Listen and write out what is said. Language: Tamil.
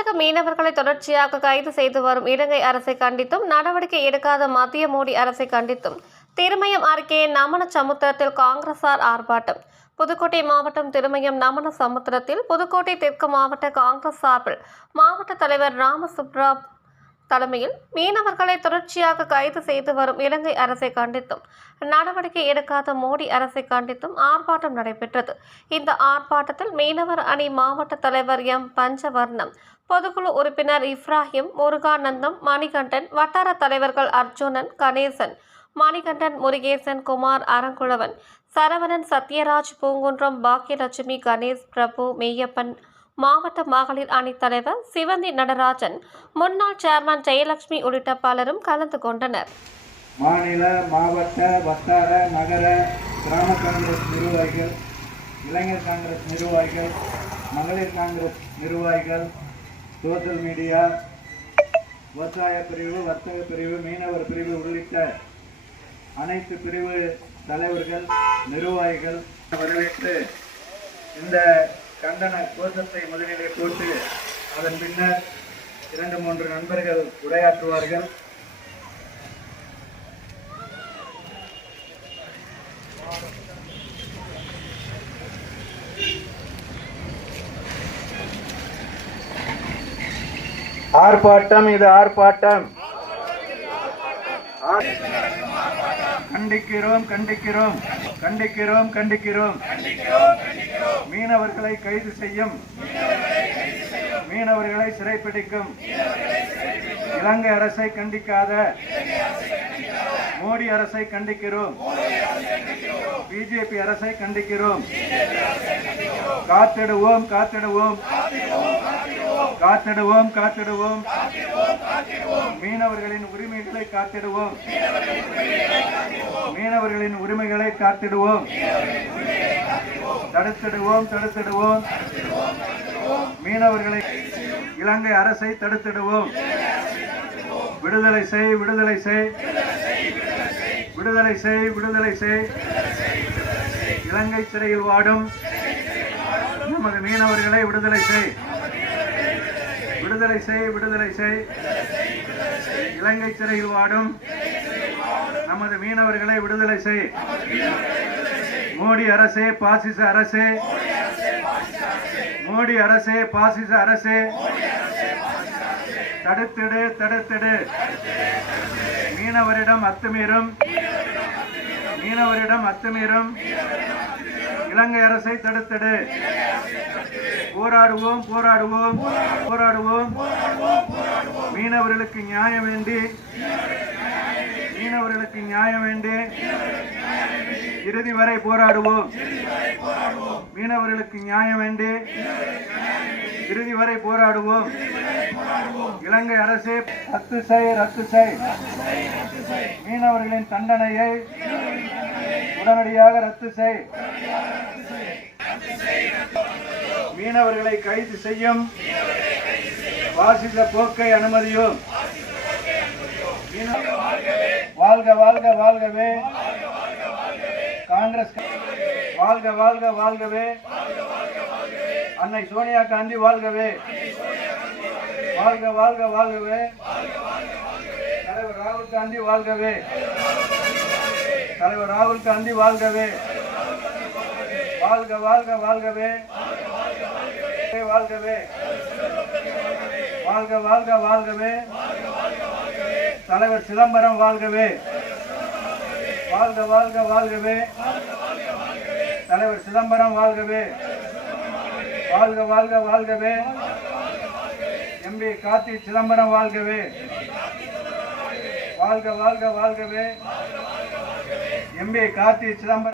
தமிழக மீனவர்களை தொடர்ச்சியாக கைது செய்து வரும் இலங்கை அரசை கண்டித்தும் நடவடிக்கை எடுக்காத மத்திய மோடி அரசை கண்டித்தும் திருமயம் அருகே நமன சமுத்திரத்தில் காங்கிரசார் ஆர்ப்பாட்டம். புதுக்கோட்டை மாவட்டம் திருமயம் நமன சமுத்திரத்தில் புதுக்கோட்டை தெற்கு மாவட்ட காங்கிரஸ் சார்பில் மாவட்ட தலைவர் ராமசுப்ரா தலைமையில் மீனவர்களை தொடர்ச்சியாக கைது செய்து வரும் இலங்கை அரசை கண்டித்தும் நடவடிக்கை எடுக்காத மோடி அரசை கண்டித்தும் ஆர்ப்பாட்டம் நடைபெற்றது. இந்த ஆர்ப்பாட்டத்தில் மீனவர் அணி மாவட்ட தலைவர் எம். பஞ்சவர்ணம் பொதுக்குழு உறுப்பினர் இப்ராஹிம் முருகானந்தம் மணிகண்டன் வட்டார தலைவர்கள் அர்ஜுனன் கணேசன் மணிகண்டன் முருகேசன் குமார் அரங்குழவன் சரவணன் சத்யராஜ் பூங்குன்றம் பாக்கியலட்சுமி கணேஷ் பிரபு மெய்யப்பன் மாவட்ட மகளிர் அணி தலைவர் சிவந்தி நடராஜன் முன்னாள் சேர்மன் ஜெயலட்சுமி உள்ளிட்ட பலரும் கலந்து கொண்டனர். மாநில மாவட்ட வட்டார நகர கிராம காங்கிரஸ் நிர்வாகிகள் இளைஞர் காங்கிரஸ் நிர்வாகிகள் மகளிர் காங்கிரஸ் நிர்வாகிகள் சோசியல் மீடியா விவசாய பிரிவு வர்த்தக பிரிவு மீனவர் பிரிவு உள்ளிட்ட அனைத்து பிரிவு தலைவர்கள் நிர்வாகிகள் வரவேற்று இந்த கண்டன கோஷத்தை முதலிலே போட்டு அதன் பின்னர் இரண்டு மூன்று நண்பர்கள் உரையாற்றுவார்கள். ஆர்ப்பாட்டம் இது ஆர்ப்பாட்டம். ஆர்- கண்டிக்கிறோம் கண்டிக்கிறோம் கண்டிக்கிறோம் கண்டிக்கிறோம். மீனவர்களை கைது செய்யும். மீனவர்களை சிறைப்பிடிக்கும். இலங்கை அரசை கண்டிக்காத. மோடி அரசை கண்டிக்கிறோம். பிஜேபி அரசை கண்டிக்கிறோம். காத்திடுவோம் காத்திடுவோம். காத்திடுவோம் காத்திடுவோம். மீனவர்களின் உரிமைகளை காத்திடுவோம். மீனவர்களின் உரிமைகளை காத்திடுவோம். தடுத்திடுவோம் தடுத்திடுவோம். மீனவர்களை இலங்கை அரசை தடுத்திடுவோம். விடுதலை செய் விடுதலை செய். விடுதலை செய் விடுதலை செய். இலங்கை சிறையில் வாடும். நமது மீனவர்களை விடுதலை செய். விடுதலை செய் விடுதலை செய். இலங்கை சிறையில் வாடும். நமது மீனவர்களை விடுதலை செய். மோடி அரசே பாசிச அரசே. மோடி அரசே பாசிச அரசே. தடுத்திடு தடுத்திடு. மீனவரிடம் அத்துமீறும். மீனவரிடம் அத்துமீறும். இலங்கை அரசை தடுத்திடு. போராடுவோம் போராடுவோம் போராடுவோம். மீனவர்களுக்கு நியாயம் வேண்டி மீனவர்களுக்கு நியாயம் வேண்டி இறுதி வரை போராடுவோம். மீனவர்களுக்கு நியாயம் வேண்டி இறுதி வரை போராடுவோம். இலங்கை அரசு ரத்து செய் ரத்து செய். மீனவர்களின் தண்டனையை உடனடியாக ரத்து செய். மீனவர்களை கைது செய்யும். வாசித போக்கை அனுமதியும். வாழ்க வாழ்க வாழ்கவே. காங்கிரஸ் வாழ்க வாழ்க வாழ்கவே. அன்னை சோனியா காந்தி வாழ்கவே. வாழ்க வாழ்க வாழ்கவே. தலைவர் ராகுல் காந்தி வாழ்கவே. தலைவர் ராகுல் காந்தி வாழ்கவே. வாழ்க வாழ்க வாழ்கவே. வாழ்கவே வாழ்க வாழ்க வாழ்கவே. தலைவர் சிதம்பரம் வாழ்கவே. வாழ்க வாழ்க வாழ்கவே. தலைவர் சிதம்பரம் வாழ்கவே. வாழ்க வாழ்க வாழ்கவே. எம்பி கார்த்தி சிதம்பரம் வாழ்கவே. வாழ்க வாழ்க வாழ்கவே. எம்பி கார்த்தி சிதம்பரம்